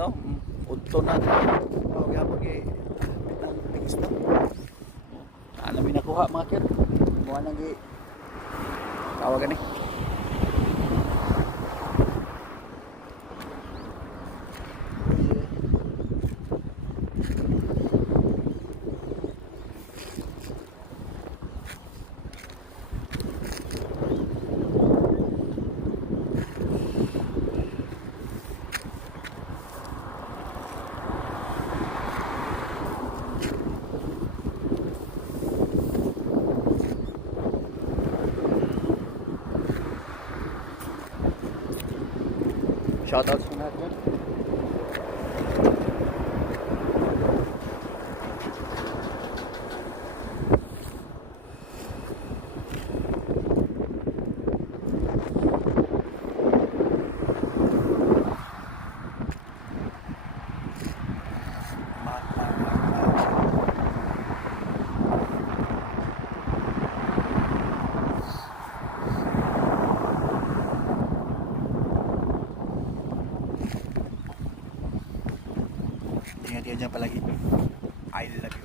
to. Udto na. Tawag yapon kay bitang tingis to. Ano mi nakuha mga kid? Mo nang gi tawagan eh. Shoutouts muna natin. Ingat-ingat dyan palagi. I love you.